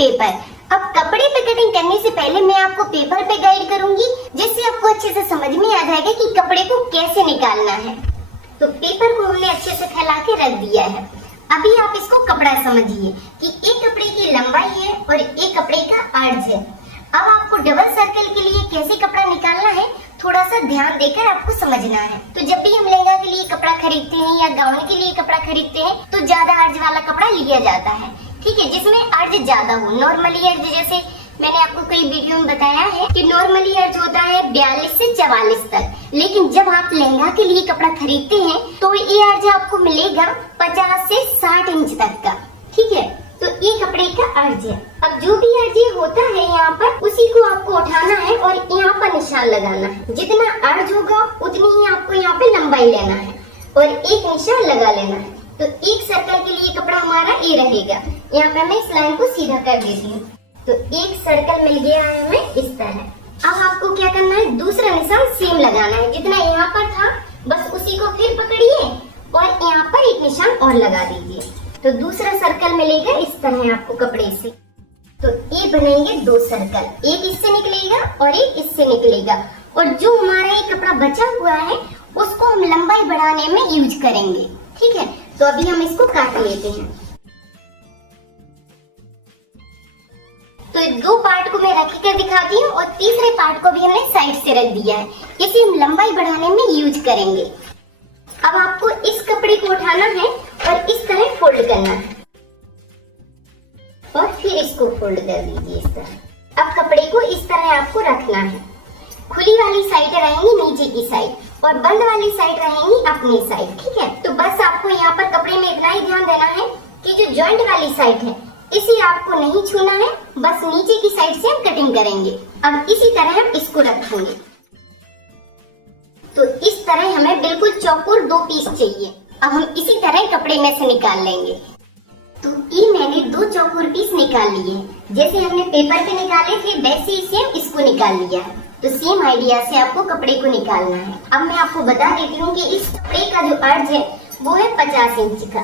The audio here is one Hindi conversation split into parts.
पेपर। अब कपड़े पे कटिंग करने से पहले मैं आपको पेपर पे गाइड करूंगी, जिससे आपको अच्छे से समझ में आ जाएगा कि कपड़े को कैसे निकालना है। तो पेपर को हमने अच्छे से फैला के रख दिया है। अभी आप इसको कपड़ा समझिए कि एक कपड़े की लंबाई है और एक कपड़े का अर्ज है। अब आपको डबल सर्कल के लिए कैसे कपड़ा निकालना है थोड़ा सा ध्यान देकर आपको समझना है। तो जब भी हम लहंगा के लिए कपड़ा खरीदते हैं या गाउन के लिए कपड़ा खरीदते हैं तो ज्यादा अर्ज वाला कपड़ा लिया जाता है, ठीक है, जिसमें अर्ज ज्यादा हो। नॉर्मली अर्ज जैसे मैंने आपको कई वीडियो में बताया है कि नॉर्मली अर्ज होता है 42 से 44 तक, लेकिन जब आप लहंगा के लिए कपड़ा खरीदते हैं तो ये अर्ज आपको मिलेगा 50 से 60 इंच तक का, ठीक है। तो ये कपड़े का अर्ज है। अब जो भी अर्ज होता है यहाँ पर उसी को आपको उठाना है और यहाँ पर निशान लगाना है। जितना अर्ज होगा उतनी ही आपको यहाँ पे लंबाई लेना है और एक निशान लगा लेना है। तो एक सर्कल के लिए कपड़ा हमारा ये रहेगा। यहाँ पे मैं इस लाइन को सीधा कर देती हूँ। तो एक सर्कल मिल गया है हमें इस तरह। अब आपको क्या करना है, दूसरा निशान सेम लगाना है। जितना यहाँ पर था बस उसी को फिर पकड़िए और यहाँ पर एक निशान और लगा दीजिए। तो दूसरा सर्कल मिलेगा इस तरह आपको कपड़े से। तो ये बनेंगे दो सर्कल, एक इससे निकलेगा और एक इससे निकलेगा। और जो हमारा ये कपड़ा बचा हुआ है उसको हम लंबाई बढ़ाने में यूज करेंगे, ठीक है। तो अभी हम इसको काट लेते हैं। तो दो पार्ट को मैं रख कर दिखाती हूँ और तीसरे पार्ट को भी हमने साइड से रख दिया है। इसे हम लंबाई बढ़ाने में यूज करेंगे। अब आपको इस कपड़े को उठाना है और इस तरह फोल्ड करना है और फिर इसको फोल्ड कर दीजिए इस तरह। अब कपड़े को इस तरह आपको रखना है। खुली वाली साइड रहेंगी नीचे की साइड और बंद वाली साइड रहेंगी अपनी साइड, ठीक है। तो बस आपको यहाँ पर कपड़े में इतना ही ध्यान देना है कि जो जॉइंट वाली साइड है इसे आपको नहीं छूना है, बस नीचे की साइड से हम कटिंग करेंगे। अब इसी तरह हम इसको रखेंगे। तो इस तरह हमें बिल्कुल चौकोर दो पीस चाहिए। अब हम इसी तरह कपड़े में से निकाल लेंगे। तो ये मैंने दो चौकोर पीस निकाल लिए। जैसे हमने पेपर पे निकाले थे वैसे ही सेम इसको निकाल लिया। तो सेम आइडिया से आपको कपड़े को निकालना है। अब मैं आपको बता देती हूँ कि इस कपड़े का जो अर्ज है वो है 50 इंच का,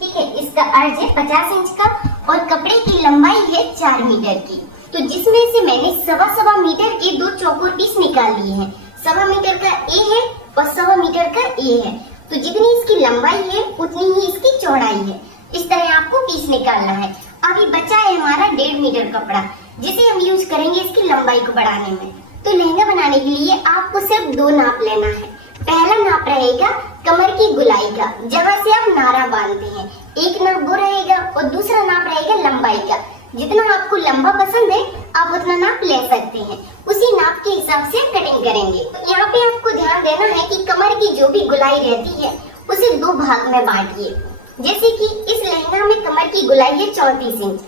ठीक है। इसका अर्ज है 50 इंच का और कपड़े की लंबाई है 4 मीटर की। तो जिसमें से मैंने 1.25 मीटर के दो चौकोर पीस निकाल लिए हैं। 1.25 मीटर का ए है और 1.25 मीटर का ए है। तो जितनी इसकी लंबाई है उतनी ही इसकी चौड़ाई है। इस तरह आपको पीस निकालना है। अभी बचा है हमारा 1.5 मीटर कपड़ा, जिसे हम यूज करेंगे इसकी लंबाई को बढ़ाने में। तो लहंगा बनाने के लिए आपको सिर्फ दो नाप लेना है। पहला नाप रहेगा कमर की गुलाई का, जहाँ से आप नारा बांधते हैं। एक नाप वो रहेगा और दूसरा नाप रहेगा लंबाई का। जितना आपको लंबा पसंद है आप उतना नाप ले सकते हैं। उसी नाप के हिसाब से कटिंग करेंगे। तो यहाँ पे आपको ध्यान देना है कि कमर की जो भी गुलाई रहती है उसे दो भाग में बांटिए। जैसे कि इस लहंगा में कमर की गुलाई है 34 इंच,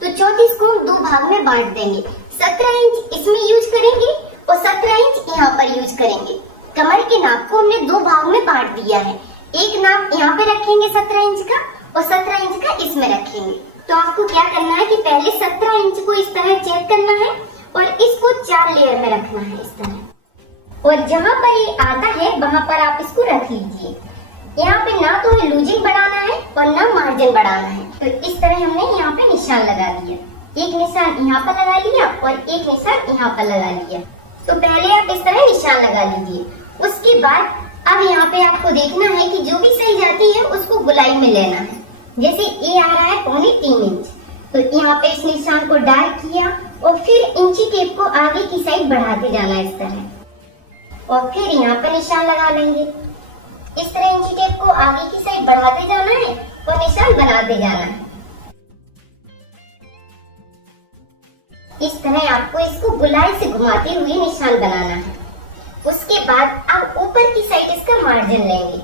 तो 34 को हम दो भाग में बांट देंगे। 17 इंच इसमें यूज करेंगे और 17 इंच यहाँ पर यूज करेंगे। कमर के नाप को हमने दो भाग में बांट दिया है। एक नाप यहाँ पे रखेंगे 17 इंच का और 17 इंच का इसमें रखेंगे। तो आपको क्या करना है कि पहले 17 इंच को इस तरह चेक करना है और इसको 4 लेयर में रखना है इस तरह। और जहाँ पर ये आता है वहाँ पर आप इसको रख लीजिए। यहाँ पे ना तो लूजिंग बढ़ाना है और ना मार्जिन बढ़ाना है। तो इस तरह हमने यहाँ पे निशान लगा दिया। एक निशान यहाँ पर लगा लिया और एक निशान यहाँ पर लगा लिया। तो पहले आप इस तरह निशान लगा लीजिए। उसके बाद अब यहाँ पे आपको देखना है कि जो भी साइज आती है उसको गुलाई में लेना है। जैसे ये आ रहा है 3.25 इंच, तो यहाँ पे इस निशान को डार्क किया और फिर इंची टेप को आगे की साइड बढ़ाते जाना इस तरह और फिर यहाँ पे निशान लगा लेंगे। इस तरह इंची टेप को आगे की साइड बढ़ाते जाना है और निशान बनाते जाना है। इस तरह आपको इसको गुलाई से घुमाते हुए निशान बनाना है। उसके बाद आप ऊपर की साइड इसका मार्जिन लेंगे।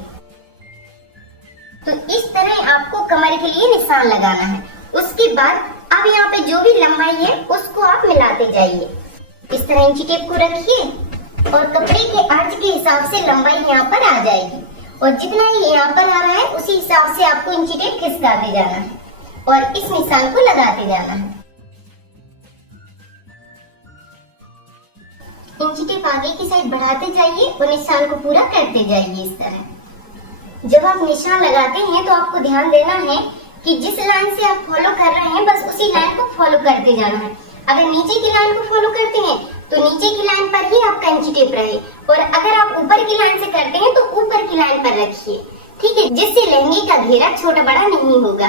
तो इस तरह आपको कमर के लिए निशान लगाना है। उसके बाद अब यहाँ पे जो भी लंबाई है उसको आप मिलाते जाइए। इस तरह इंची टेप को रखिए और कपड़े के अर्ज के हिसाब से लंबाई यहाँ पर आ जाएगी और जितना ही यहाँ पर आ रहा है उसी हिसाब से आपको इंची टेप खिसकाते जाना है और इस निशान को लगाते जाना है। इंची टेप आगे की साइड बढ़ाते जाइए और निशान को पूरा करते जाइए इस तरह। जब आप निशान लगाते हैं तो आपको ध्यान देना है कि जिस लाइन से आप फॉलो कर रहे हैं बस उसी लाइन को फॉलो करते जाना है। अगर नीचे की लाइन को फॉलो करते हैं तो नीचे की लाइन पर ही आपका इंची टेप रहे, और अगर आप ऊपर की लाइन से करते हैं तो ऊपर की लाइन पर रखिए, ठीक है, जिससे लहंगे का घेरा छोटा बड़ा नहीं होगा।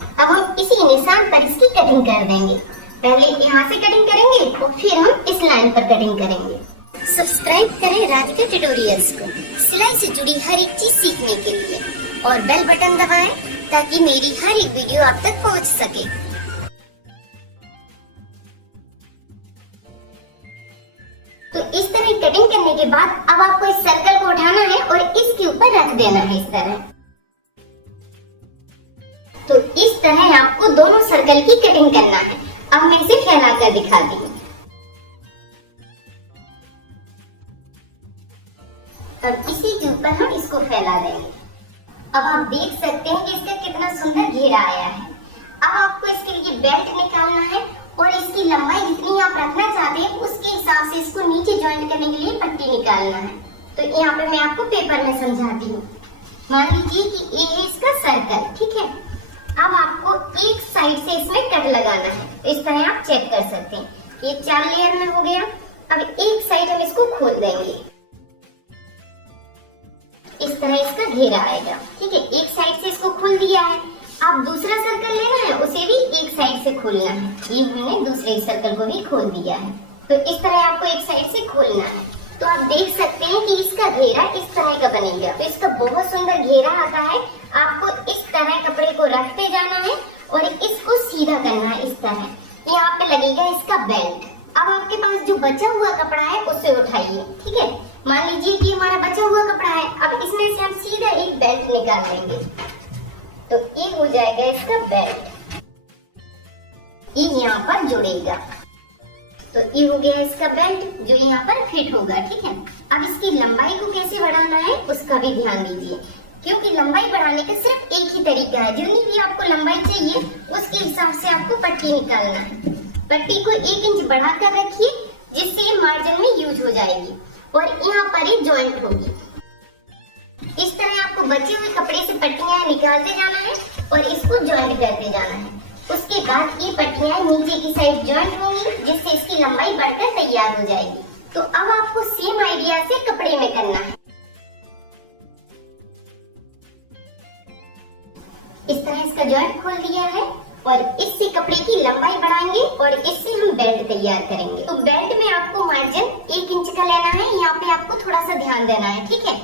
अब हम इसी निशान पर इसकी कटिंग कर देंगे। पहले यहाँ से कटिंग करेंगे और फिर हम इस लाइन पर कटिंग करेंगे। सब्सक्राइब करें राधिका ट्यूटोरियल्स को सिलाई से जुड़ी हर एक चीज सीखने के लिए, और बेल बटन दबाएं ताकि मेरी हर एक वीडियो आप तक पहुंच सके। तो इस तरह कटिंग करने के बाद अब आपको इस सर्कल को उठाना है और इसके ऊपर रख देना है इस तरह। तो इस तरह आपको दोनों सर्कल की कटिंग करना है। अब मैं इसे फैला कर दिखाती हूँ। अब इसी के ऊपर हम इसको फैला देंगे। अब आप देख सकते हैं कि इसका कितना सुंदर घेरा आया है। अब आपको इसके लिए बेल्ट निकालना है और इसकी लंबाई जितनी आप रखना चाहते हैं उसके हिसाब से इसको नीचे ज्वाइंट करने के लिए पट्टी निकालना है। तो यहाँ पे मैं आपको पेपर में समझाती हूँ। मान लीजिए कि ये है इसका सर्कल, ठीक है। अब आपको एक साइड से इसमें कट लगाना है। तो इस तरह आप चेक कर सकते हैं, ये 4 लेयर में हो गया। अब एक साइड हम इसको खोल देंगे, इस तरह इसका घेरा आएगा, ठीक है। एक साइड से इसको खोल दिया है। अब दूसरा सर्कल लेना है, उसे भी एक साइड से खोलना है। ये हमने दूसरे सर्कल को भी खोल दिया है। तो इस तरह आपको एक साइड से खोलना है। तो आप देख सकते हैं कि इसका घेरा इस तरह का बनेगा। तो इसका बहुत सुंदर घेरा आता है। आपको इस तरह कपड़े को रखते जाना है और इसको सीधा करना है इस तरह। यहाँ पे लगेगा इसका बेल्ट। अब आपके पास जो बचा हुआ कपड़ा है उसे उठाइए, ठीक है। मान लीजिए कि हमारा बचा हुआ कपड़ा है। अब इसमें से हम सीधा एक बेल्ट निकाल लेंगे। तो ये हो जाएगा इसका बेल्ट, ये यहाँ पर जुड़ेगा। तो ये हो गया इसका बेल्ट जो यहाँ पर फिट होगा, ठीक है। अब इसकी लंबाई को कैसे बढ़ाना है उसका भी ध्यान दीजिए, क्योंकि लंबाई बढ़ाने का सिर्फ एक ही तरीका है। जितनी भी आपको लंबाई चाहिए उसके हिसाब से आपको पट्टी निकालना है। पट्टी को 1 इंच बढ़ाकर रखिए, जिससे ये मार्जिन में यूज हो जाएगी और यहाँ पर ही ज्वाइंट होगी। इस तरह आपको बचे हुए कपड़े से पट्टियां निकालते जाना है और इसको ज्वाइंट करते जाना है। उसके बाद ये पट्टियां नीचे की साइड ज्वाइंट होंगी, जिससे इसकी लंबाई बढ़कर तैयार हो जाएगी। तो अब आपको सेम आइडिया से कपड़े में करना है। इस तरह इसका ज्वाइंट खोल दिया है और इससे कपड़े की लंबाई बढ़ाएंगे और इससे हम बेल्ट तैयार करेंगे। तो बेल्ट में आपको मार्जिन 1 इंच का लेना है। यहाँ पे आपको थोड़ा सा ध्यान देना है, ठीक है।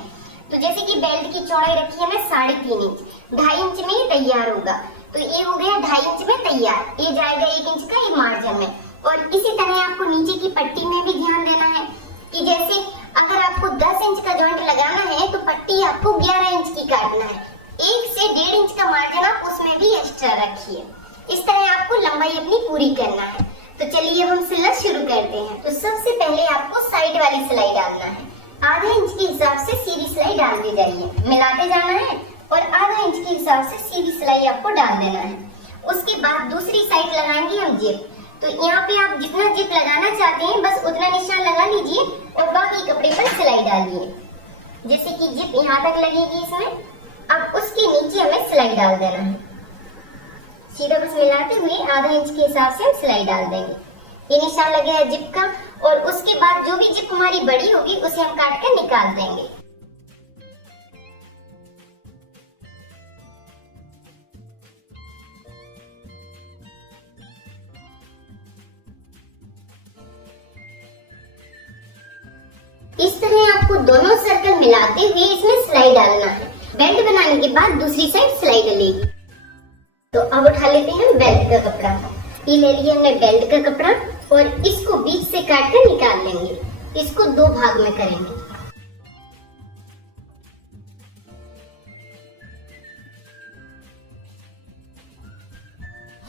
तो जैसे कि बेल्ट की चौड़ाई रखी है मैं 3.5 इंच, 2.5 इंच में ये तैयार होगा। तो ये हो गया 2.5 इंच में तैयार। ये जाएगा 1 इंच का ये मार्जिन में। और इसी तरह आपको नीचे की पट्टी में भी ध्यान देना है कि जैसे अगर आपको 10 इंच का ज्वाइंट लगाना है तो पट्टी आपको 11 इंच की काटना है। 1 से 1.5 इंच का मार्जिन आप उसमें भी एक्स्ट्रा रखिए। इस तरह आपको लंबाई अपनी पूरी करना है। तो चलिए अब हम सिलना शुरू करते हैं। तो सबसे पहले आपको साइड वाली सिलाई डालना है। आधा इंच के हिसाब से सीधी सिलाई डालते जाइए, मिलाते जाना है और आधा इंच के हिसाब से सीधी सिलाई आपको डाल देना है। उसके बाद दूसरी साइड लगाएंगे हम जिप। तो यहाँ पे आप जितना जिप लगाना चाहते हैं बस उतना निशान लगा लीजिए और बाकी कपड़े पर सिलाई डालिए। जैसे कि जिप यहाँ तक लगेगी इसमें, अब उसके नीचे हमें सिलाई डाल देना है। सीधा बस मिलाते हुए आधा इंच के हिसाब से हम सिलाई डाल देंगे। ये निशान लगे है जिप का, और उसके बाद जो भी जिप हमारी बड़ी होगी उसे हम काट कर निकाल देंगे। इस तरह आपको दोनों सर्कल मिलाते हुए इसमें सिलाई डालना है। बेल्ट बनाने के बाद दूसरी साइड सिलाई डलेगी। तो अब उठा लेते हैं बेल्ट का कपड़ा। ये ले लिया हमने बेल्ट का कपड़ा और इसको बीच से काट कर निकाल लेंगे। इसको 2 भाग में करेंगे।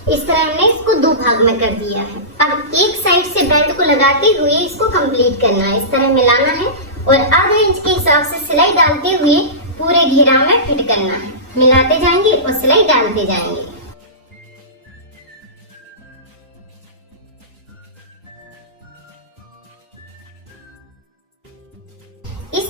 इस तरह हमने इसको 2 भाग में कर दिया है। अब एक साइड से बेल्ट को लगाते हुए इसको कंप्लीट करना है। इस तरह मिलाना है और आधा इंच के हिसाब से सिलाई डालते हुए पूरे घेरा में फिट करना है। मिलाते जाएंगे और सिलाई डालते जाएंगे। इस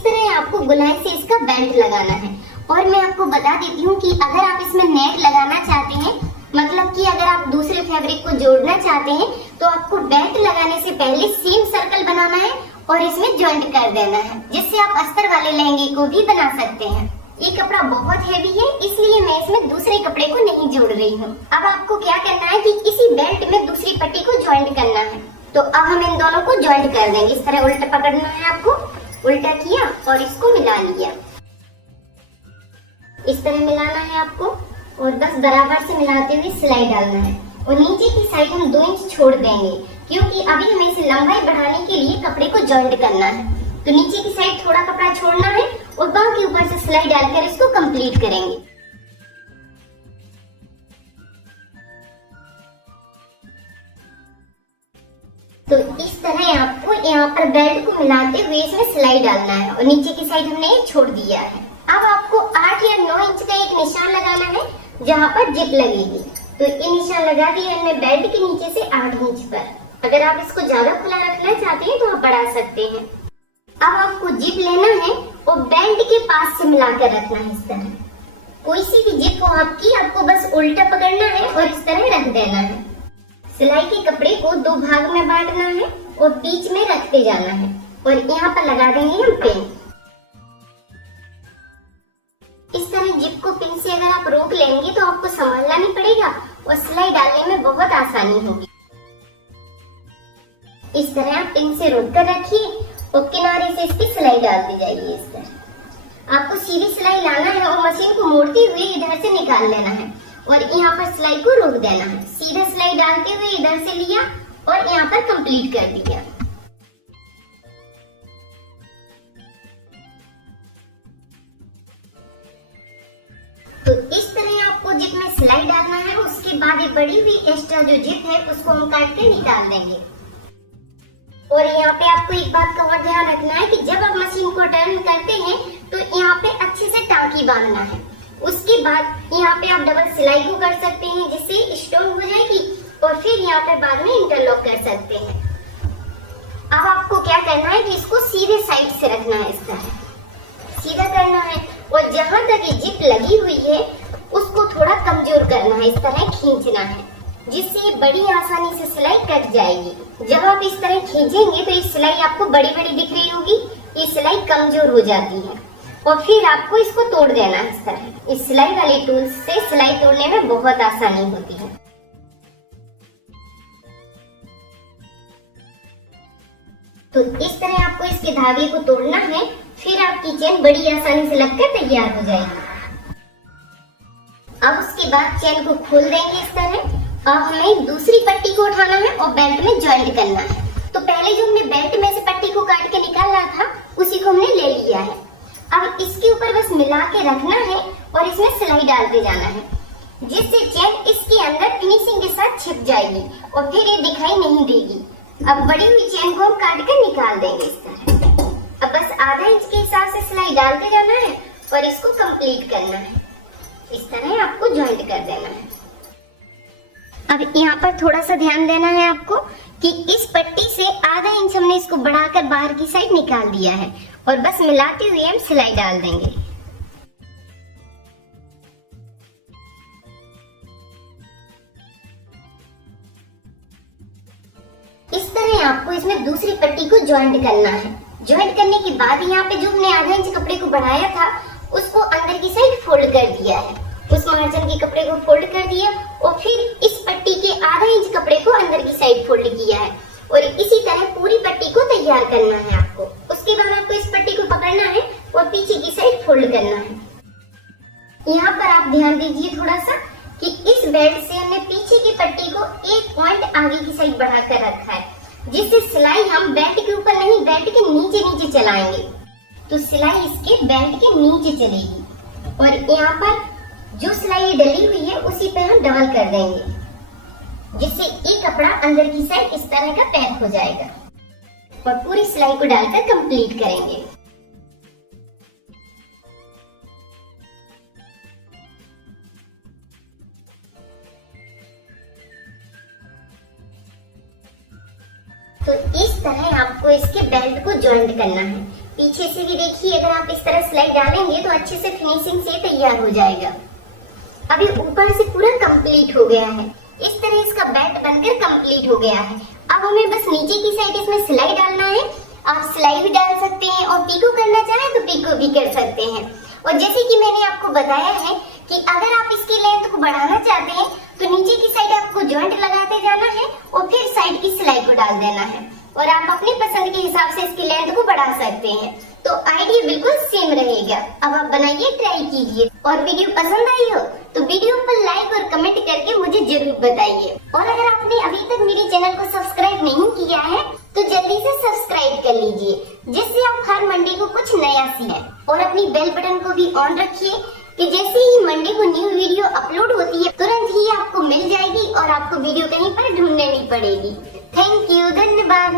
गोलाई से इसका बेल्ट लगाना है। और मैं आपको बता देती हूँ कि अगर आप इसमें नेट लगाना चाहते हैं, मतलब कि अगर आप दूसरे फैब्रिक को जोड़ना चाहते हैं, तो आपको बेल्ट लगाने से पहले सेम सर्कल बनाना है और इसमें ज्वाइंट कर देना है, जिससे आप अस्तर वाले लहंगे को भी बना सकते हैं। ये कपड़ा बहुत हैवी है, इसलिए मैं इसमें दूसरे कपड़े को नहीं जोड़ रही हूँ। अब आपको क्या करना है कि इसी बेल्ट में दूसरी पट्टी को ज्वाइंट करना है। तो अब हम इन दोनों को ज्वाइंट कर देंगे। इस तरह उल्टा पकड़ना है आपको, उल्टा किया और इसको मिला लिया। इस तरह मिलाना है आपको और बस बराबर से मिलाते हुए सिलाई डालना है। और नीचे की साइड हम 2 इंच छोड़ देंगे, क्योंकि अभी हमें इसे लंबाई बढ़ाने के लिए कपड़े को ज्वाइंट करना है। तो नीचे की साइड थोड़ा कपड़ा छोड़ना है और बाहर के ऊपर से सिलाई डालकर इसको कंप्लीट करेंगे। तो इस तरह आपको यहाँ पर बेल्ट को मिलाते हुए इसमें सिलाई डालना है और नीचे की साइड हमने छोड़ दिया है। अब आपको 8 या 9 इंच का एक निशान लगाना है जहाँ पर जिप लगेगी। तो ये निशान लगा दिया हमने बेल्ट के नीचे से 8 इंच पर। अगर आप इसको ज्यादा खुला रखना चाहते हैं तो आप बढ़ा सकते हैं। अब आपको जिप लेना है और बेल्ट के पास से मिलाकर रखना है। इस तरह कोई सी भी जिप हो आपकी, आपको बस उल्टा पकड़ना है और इस तरह रख देना है। सिलाई के कपड़े को 2 भाग में बांटना है और बीच में रखते जाना है और यहाँ पर लगा देंगे हम पिन। इस तरह जिप को पिन से अगर आप रोक लेंगे तो आपको संभालना नहीं पड़ेगा और सिलाई डालने में बहुत आसानी होगी। इस तरह आप पिन से रोक कर रखिए और किनारे से इसकी सिलाई डालती जाइए। इस तरह आपको सीधी सिलाई लाना है और मशीन को मोड़ते हुए इधर से निकाल लेना है और यहाँ पर सिलाई को रोक देना है। सीधा सिलाई डालते हुए इधर से लिया और यहाँ पर कंप्लीट कर दिया। तो इस तरह आपको जिप में सिलाई डालना है। उसके बाद ये बड़ी हुई एक्स्ट्रा जो जिप है उसको हम काट के निकाल देंगे। और यहाँ पे आपको एक बात का और ध्यान रखना है कि जब आप मशीन को टर्न करते हैं तो यहाँ पे अच्छे से टाँकी बांधना है। उसके बाद यहाँ पे आप डबल सिलाई को कर सकते हैं जिससे स्ट्रॉन्ग हो जाएगी और फिर यहाँ पे बाद में इंटरलॉक कर सकते हैं। अब आपको क्या करना है कि इसको सीधे साइड से रखना है। इस तरह सीधा करना है और जहाँ तक ये जिप लगी हुई है उसको थोड़ा कमजोर करना है। इस तरह खींचना है जिससे बड़ी आसानी से सिलाई कट जाएगी। जब आप इस तरह खींचेंगे तो ये सिलाई आपको बड़ी बड़ी दिख रही होगी, ये सिलाई कमजोर हो जाती है और फिर आपको इसको तोड़ देना है। इस तरह इस सिलाई वाले टूल से सिलाई तोड़ने में बहुत आसानी होती है। तो इस तरह आपको इसके धागे को तोड़ना है, फिर आपकी चेन बड़ी आसानी से लगकर तैयार हो जाएगी। अब उसके बाद चेन को खोल देंगे इस तरह। अब हमें दूसरी पट्टी को उठाना है और बेल्ट में ज्वाइंट करना है। तो पहले जो हमने बेल्ट में से पट्टी को काट के निकाला था उसी को हमने ले लिया है। अब इसके ऊपर बस मिला के रखना है और इसमें सिलाई डालते जाना है जिससे चेन इसके अंदर फिनिशिंग के साथ छिप जाएगी और फिर ये दिखाई नहीं देगी। अब बड़ी हुई चेन को हम काट कर निकाल देंगे इस तरह। अब बस आधा इंच के हिसाब से सिलाई डालते जाना है और इसको कंप्लीट करना है। इस तरह आपको ज्वाइंट कर देना है। अब यहाँ पर थोड़ा सा ध्यान देना है आपको कि इस पट्टी से आधा इंच हमने इसको बढ़ाकर बाहर की साइड निकाल दिया है और बस मिलाते हुए हम सिलाई डाल देंगे। इस तरह आपको इसमें दूसरी पट्टी को ज्वाइंट करना है। ज्वाइंट करने के बाद यहाँ पे जो हमने आधा इंच कपड़े को बढ़ाया था उसको अंदर की साइड फोल्ड कर दिया है। उस मार्जिन के कपड़े को फोल्ड कर दिया और फिर इस पट्टी के आधा इंच कपड़े को अंदर की साइड फोल्ड किया है और इसी तरह पूरी पट्टी को तैयार करना है आपको। उसके बाद आपको इस पट्टी को पकड़ना है और पीछे की साइड फोल्ड करना है। यहाँ पर आप ध्यान दीजिए थोड़ा सा कि इस बेल्ट से हमने पीछे की पट्टी को 1 पॉइंट आगे की साइड बढ़ा कर रखा है जिससे सिलाई हम बेल्ट के ऊपर नहीं बेल्ट के नीचे नीचे चलाएंगे तो सिलाई इसके बेल्ट के नीचे चलेगी और यहाँ पर जो सिलाई डली हुई है उसी पे हम डबल कर देंगे जिससे एक कपड़ा अंदर की साइड इस तरह का पैक हो जाएगा और पूरी सिलाई को डालकर कंप्लीट करेंगे। तो इस तरह आपको इसके बेल्ट को ज्वाइंट करना है। पीछे से भी देखिए, अगर आप इस तरह सिलाई डालेंगे तो अच्छे से फिनिशिंग से तैयार हो जाएगा। अभी ऊपर से पूरा कंप्लीट हो गया है। इस तरह इसका बैट बनकर कंप्लीट हो गया है। अब हमें बस नीचे की साइड इसमें सिलाई डालना है। आप सिलाई भी डाल सकते हैं और पीको करना चाहें तो पीको भी कर सकते हैं। और जैसे कि मैंने आपको बताया है कि अगर आप इसकी लेंथ को बढ़ाना चाहते हैं तो नीचे की साइड आपको जॉइंट लगाते जाना है और फिर साइड की सिलाई को डाल देना है और आप अपनी पसंद के हिसाब से इसकी लेंथ को बढ़ा सकते हैं। तो आइडिया बिल्कुल सेम रहेगा। अब आप बनाइए, ट्राई कीजिए। और वीडियो पसंद आई हो तो वीडियो पर लाइक और कमेंट करके मुझे जरूर बताइए। और अगर आपने अभी तक मेरे चैनल को सब्सक्राइब नहीं किया है तो जल्दी से सब्सक्राइब कर लीजिए, जिससे आप हर मंडे को कुछ नया सीखें। और अपनी बेल बटन को भी ऑन रखिए कि जैसे ही मंडे को न्यू वीडियो अपलोड होती है तुरंत ही आपको मिल जाएगी और आपको वीडियो कहीं पर ढूंढनी नहीं पड़ेगी। थैंक यू, धन्यवाद।